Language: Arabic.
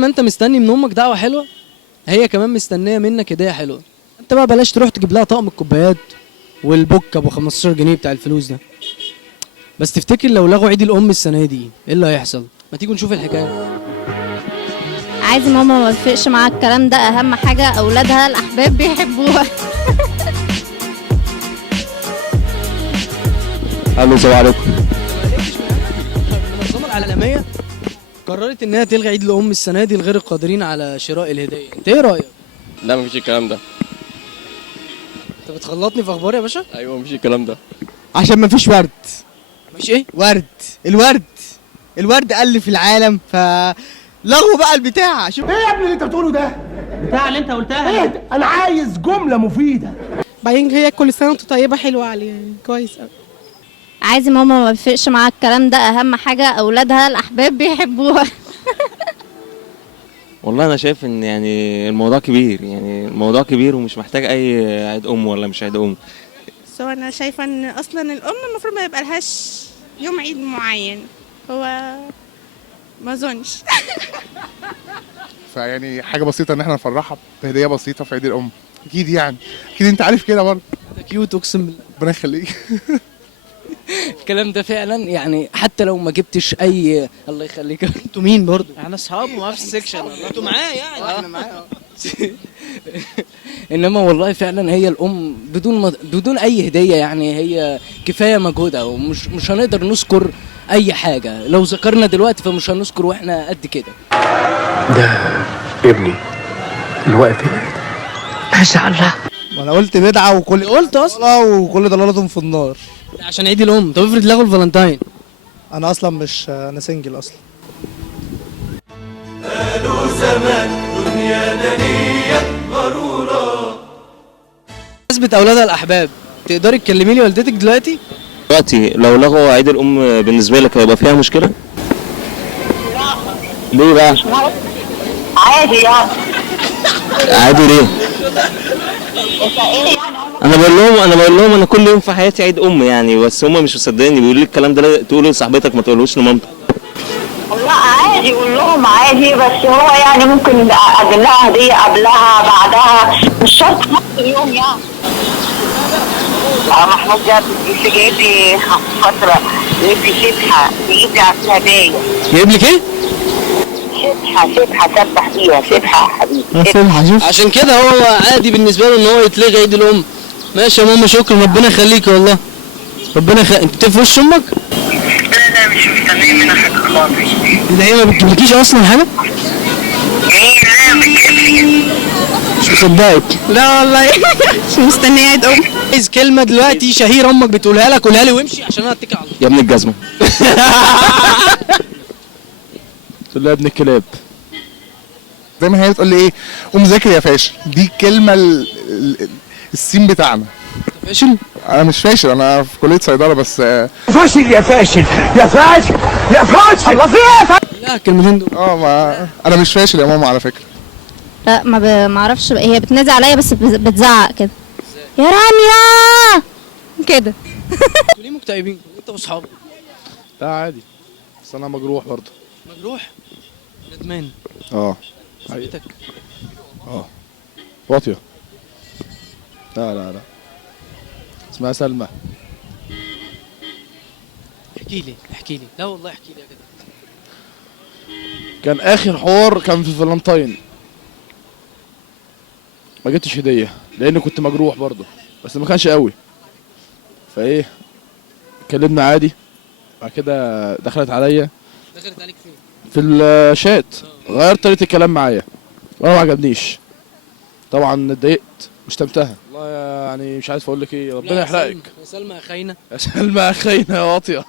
ما انت مستني من امك دعوه حلوه، هي كمان مستنيه منك هديه حلوه. انت بقى بلاش تروح تجيب لها طقم الكوبايات والبوك ابو 15 جنيه بتاع الفلوس ده. بس تفتكر لو لغوا عيد الام السنه دي ايه اللي هيحصل؟ ما تيجوا نشوف الحكايه. عادي ماما ما وافقش مع الكلام ده، اهم حاجه اولادها الاحباب بيحبوها. الو السلام عليكم. المنظمه العالميه قررت انها تلغي عيد الام السنه دي لغير القادرين على شراء الهديه، انت ايه رايك؟ لا مفيش الكلام ده. انت بتخلطني في اخبار يا باشا؟ ايوه مفيش الكلام ده. عشان مفيش ورد. مفيش ايه؟ ورد. الورد قل في العالم، فلغوا بقى البتاع. شوف ايه يا ابني اللي انت بتقوله ده؟ بتاع اللي انت قلتها ايه ده؟ انا عايز جمله مفيده. بعدين هي كل سنه وانتوا طيبه حلوه عليه يعني كويس قوي. عادي ماما ما وافقش مع الكلام ده، اهم حاجه اولادها الاحباب بيحبوها. والله انا شايف ان يعني الموضوع كبير، يعني الموضوع كبير ومش محتاج اي عيد ام ولا مش عيد ام. بس هو انا شايفه ان اصلا الام المفروض ما يبقى لهاش يوم عيد معين، هو ما اظنش. فيعني حاجه بسيطه ان احنا نفرحها بهديه بسيطه في عيد الام، اكيد يعني اكيد انت عارف كده برضه. ده كيوت اقسم بالله. ربنا يخليك. الكلام ده فعلا يعني حتى لو ما جبتش اي الله يخليك. انتوا مين برضه؟ احنا اصحاب وما في السكشن. انتوا معاه يعني. احنا معاه. انما والله فعلا هي الام بدون اي هديه، يعني هي كفايه مجهودها، ومش هنقدر نذكر اي حاجه، لو ذكرنا دلوقتي فمش هنذكر واحنا قد كده. ده ابني اللي واقف هنا ما شاء الله. وانا قلت بدعه وكل قلت اصلا وكل ضلالتهم في النار عشان عيد الام. طب افرض لغوا الفالنتاين؟ انا اصلا مش انا سنجل اصلا. قالوا زمان دنيا دنيا غرورة. بمناسبة اولادها الاحباب، تقدري تكلمي لي والدتك دلوقتي؟ دلوقتي لو لغوا عيد الام بالنسبه لك هيبقى فيها مشكله؟ ليه بقى؟ عادي يعني. عادي ليه؟ انا بقول لهم انا كل يوم في حياتي عيد ام يعني، بس هم مش مصدقيني، بيقولوا لي الكلام ده تقوله لصاحبتك ما تقولوش لمامتك. لا عادي قول لهم عادي، بس هو يعني ممكن اقدم لها هديه قبلها بعدها، مش شرط نفس اليوم يعني. محمود جايب لي فتره، جايب لي شبحه، بيجيب لي على هدايا. جايب لك ايه؟ شبحه سبح بيها، شبحه يا حبيبي. سمحه شوف. عشان كده هو عادي بالنسبه له ان هو يتلغي عيد الام. ماشي يا ماما، شكرا، ربنا يخليكي والله. ربنا انت بتقفي وش امك؟ لا مش مستنيه منها حاجه خالص. ده هي ما بتجيبلكيش اصلا حاجه؟ ايه لا بتكفي. مش مصدقك. لا والله مش مستنيه عيد ام. عايز كلمه دلوقتي شهير امك بتقولها لك، قولها لي وامشي عشان انا اتكل على الله. يا ابن الجزمه. تقول لها ابن الكلاب. زي ما هي بتقول لي ايه، قوم ذاكر يا فاشل. دي الكلمه السين بتاعنا. فاشل؟ انا مش فاشل، انا في كليه صيدله بس. فاشل يا فاشل يا فاشل يا فاشل. الله فيها. لا الكلمتين دول. ما انا مش فاشل يا ماما على فكره. لا ما اعرفش، هي بتنادي عليا بس بتزعق كده، يا رانيا كده. انتوا ليه مكتئبين انت واصحابك؟ لا عادي، بس انا مجروح برضه. مجروح؟ ندمان؟ صاحبتك؟ واطيه. لا اسمها سلمى. احكي لي. لا والله احكي لي يا كده. كان اخر حوار كان في فالنتاين، ما جبتش هديه لان كنت مجروح برضه، بس ما كانش قوي. فايه اتكلمنا عادي، بعد كده دخلت عليا. دخلت عليك فين؟ في الشات. غيرت طريقه الكلام معايا وانا ما عجبنيش، طبعا اتضايقت وشتمتها. والله يعني مش عارف اقول لك ايه، ربنا يحرقك يا سلمى يا خاينه. يا سلمى يا خاينه يا واطيه.